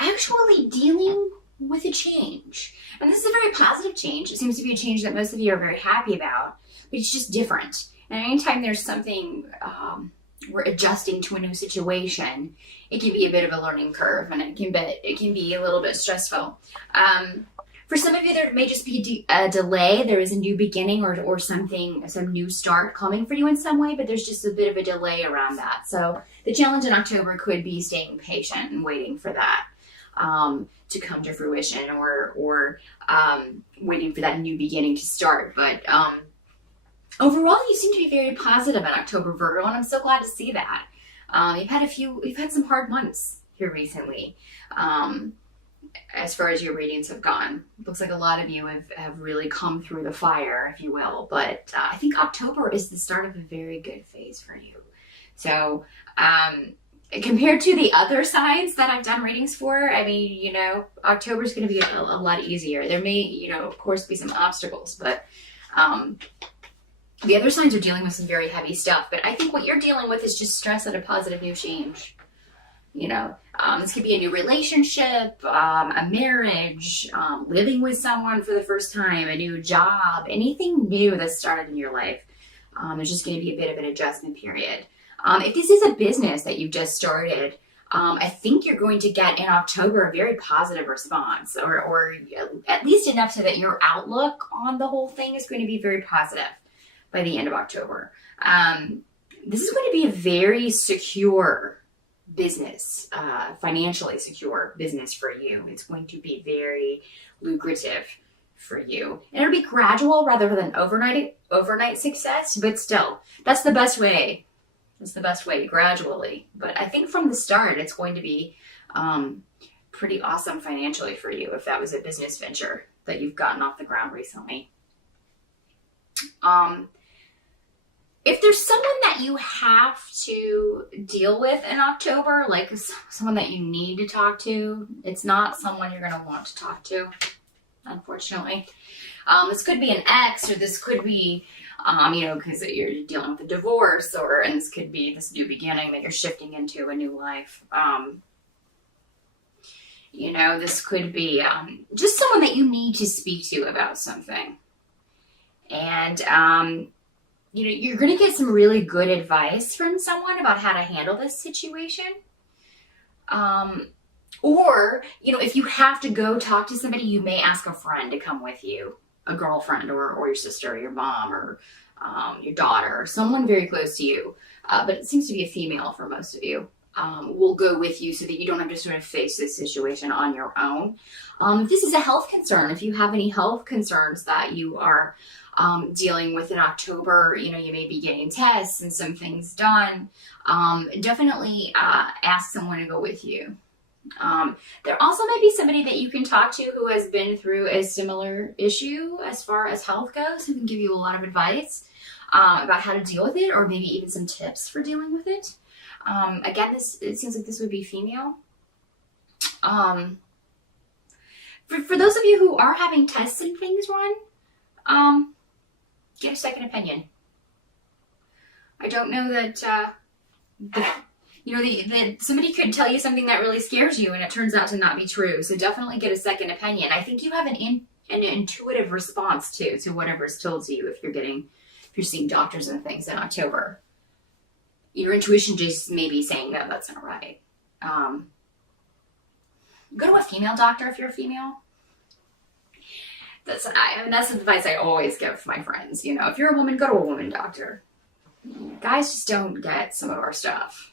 actually dealing with a change. And this is a very positive change. It seems to be a change that most of you are very happy about, but it's just different. And anytime there's something we're adjusting to a new situation, it can be a bit of a learning curve, and it can be a little bit stressful. For some of you, there may just be a delay. There is a new beginning or something, some new start coming for you in some way, but there's just a bit of a delay around that. So the challenge in October could be staying patient and waiting for that to come to fruition, or waiting for that new beginning to start. But overall, you seem to be very positive in October, Virgo, and I'm so glad to see that. You've had some hard months here recently. As far as your readings have gone, it looks like a lot of you have really come through the fire, if you will. But I think October is the start of a very good phase for you. So compared to the other signs that I've done readings for, I mean, October is going to be a lot easier. There may, of course, be some obstacles, but the other signs are dealing with some very heavy stuff. But I think what you're dealing with is just stress and a positive new change. This could be a new relationship, a marriage, living with someone for the first time, a new job, anything new that started in your life. There's just going to be a bit of an adjustment period. If this is a business that you've just started, I think you're going to get in October a very positive response, or at least enough so that your outlook on the whole thing is going to be very positive by the end of October. This is going to be a very secure business, financially secure business for you. It's going to be very lucrative for you. And it'll be gradual rather than overnight success, but still, that's the best way. It's the best way, gradually. But I think from the start, it's going to be pretty awesome financially for you if that was a business venture that you've gotten off the ground recently. If there's someone that you have to deal with in October, like someone that you need to talk to, it's not someone you're going to want to talk to, unfortunately. This could be an ex, or this could be, because you're dealing with a divorce, and this could be this new beginning that you're shifting into a new life. This could be just someone that you need to speak to about something. And, you're going to get some really good advice from someone about how to handle this situation. Or, if you have to go talk to somebody, you may ask a friend to come with you, a girlfriend or your sister or your mom or your daughter, or someone very close to you. But it seems to be a female for most of you. Will go with you so that you don't have to sort of face this situation on your own. If this is a health concern, if you have any health concerns that you are dealing with in October, you may be getting tests and some things done, definitely ask someone to go with you. There also may be somebody that you can talk to who has been through a similar issue as far as health goes, who can give you a lot of advice about how to deal with it, or maybe even some tips for dealing with it. Again, it seems like this would be female. For those of you who are having tests and things run, get a second opinion. I don't know that, that somebody could tell you something that really scares you and it turns out to not be true. So definitely get a second opinion. I think you have an intuitive response to whatever is told to you if you're seeing doctors and things in October. Your intuition just may be saying, no, that's not right. Go to a female doctor if you're a female. That's the advice I always give my friends. If you're a woman, go to a woman doctor. Guys just don't get some of our stuff.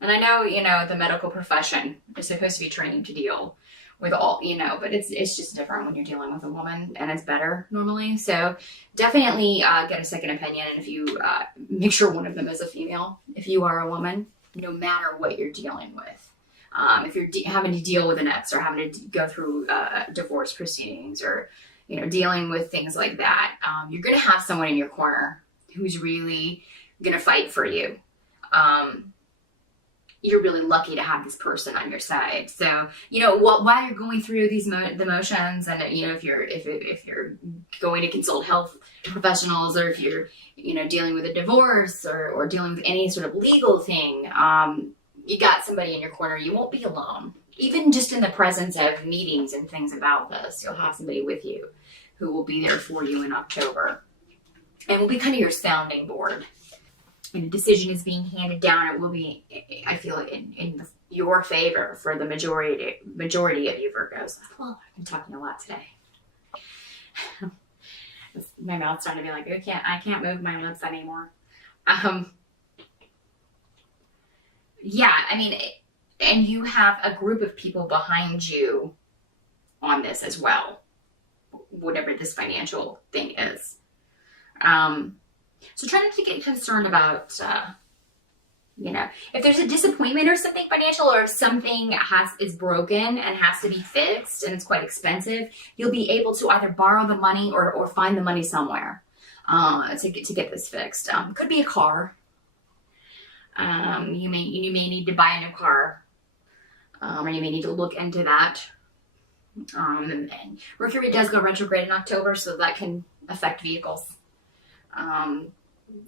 And I know, the medical profession is supposed to be trained to deal with all, but it's just different when you're dealing with a woman, and it's better normally. So definitely get a second opinion. And if you make sure one of them is a female, if you are a woman, no matter what you're dealing with. If you're having to deal with an ex, or having to go through divorce proceedings, or dealing with things like that, you're going to have someone in your corner who's really going to fight for you. You're really lucky to have this person on your side. So, while you're going through these the motions, and if you're going to consult health professionals, or if you're dealing with a divorce, or dealing with any sort of legal thing, you got somebody in your corner. You won't be alone. even just in the presence of meetings and things about this, you'll have somebody with you who will be there for you in October and will be kind of your sounding board. And a decision is being handed down, it will be, I feel, in your favor for the majority of you Virgos. Well, I'm talking a lot today. My mouth's starting to be like, I can't move my lips anymore. Yeah, I mean, and you have a group of people behind you on this as well, whatever this financial thing is. So try not to get concerned about, if there's a disappointment or something financial, or if something is broken and has to be fixed and it's quite expensive, you'll be able to either borrow the money or find the money somewhere to get this fixed. Could be a car. You may need to buy a new car, or you may need to look into that. And Mercury does go retrograde in October, so that can affect vehicles.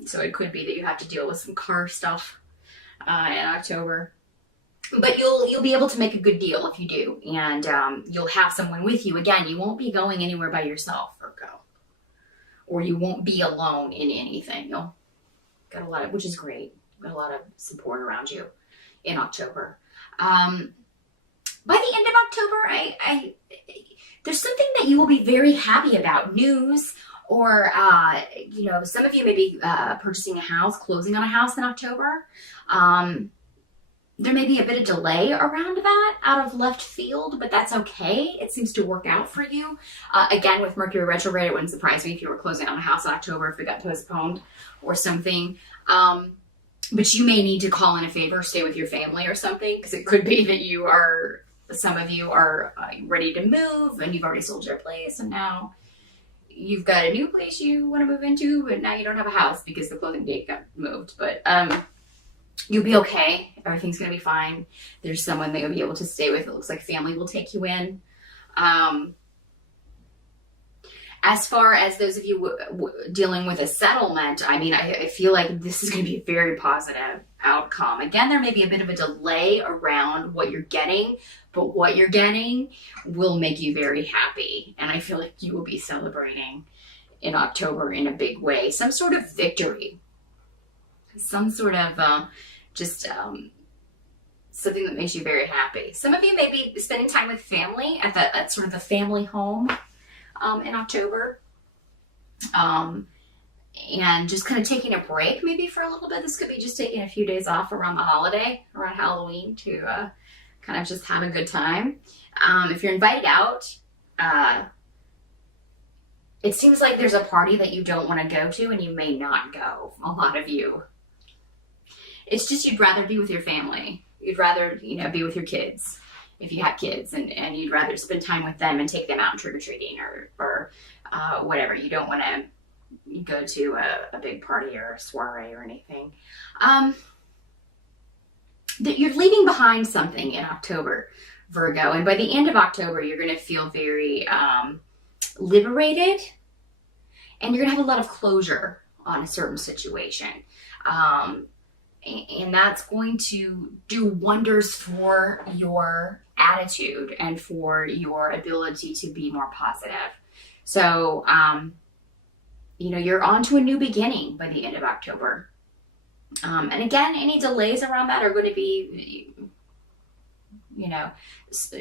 So it could be that you have to deal with some car stuff in October, but you'll be able to make a good deal if you do, and you'll have someone with you. Again, you won't be going anywhere by yourself, Virgo, or you won't be alone in anything. You'll get a lot of, which is great. Got a lot of support around you in October. By the end of October, there's something that you will be very happy about. News, or some of you may be purchasing a house, closing on a house in October. There may be a bit of delay around that out of left field, but that's okay. It seems to work out for you. Again, with Mercury retrograde, it wouldn't surprise me if you were closing on a house in October if it got postponed or something. But you may need to call in a favor, stay with your family or something, because it could be that some of you are ready to move and you've already sold your place and now you've got a new place you want to move into, but now you don't have a house because the closing date got moved. But you'll be okay. Everything's going to be fine. There's someone that you'll be able to stay with. It looks like family will take you in. As far as those of you dealing with a settlement, I mean, I feel like this is going to be a very positive outcome. Again, there may be a bit of a delay around what you're getting, but what you're getting will make you very happy. And I feel like you will be celebrating in October in a big way. Some sort of victory. Some sort of something that makes you very happy. Some of you may be spending time with family at sort of the family home in October, and just kind of taking a break maybe for a little bit. This could be just taking a few days off around the holiday, around Halloween, to kind of just have a good time. If you're invited out, it seems like there's a party that you don't want to go to and you may not go, a lot of you. It's just you'd rather be with your family. You'd rather, be with your kids. If you have kids, and you'd rather spend time with them and take them out trick-or-treating or whatever. You don't want to go to a big party or a soiree or anything. That you're leaving behind something in October, Virgo. And by the end of October, you're going to feel very liberated. And you're going to have a lot of closure on a certain situation. And that's going to do wonders for your attitude and for your ability to be more positive. So, you're on to a new beginning by the end of October. And again, any delays around that are going to be,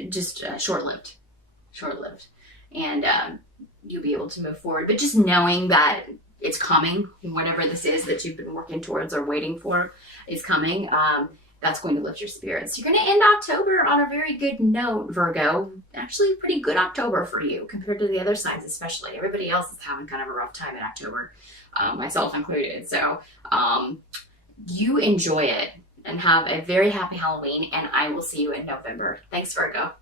just short-lived. And you'll be able to move forward. But just knowing that it's coming, whatever this is that you've been working towards or waiting for is coming, that's going to lift your spirits. You're going to end October on a very good note, Virgo. Actually, pretty good October for you compared to the other signs, especially. Everybody else is having kind of a rough time in October, myself included. So you enjoy it and have a very happy Halloween, and I will see you in November. Thanks, Virgo.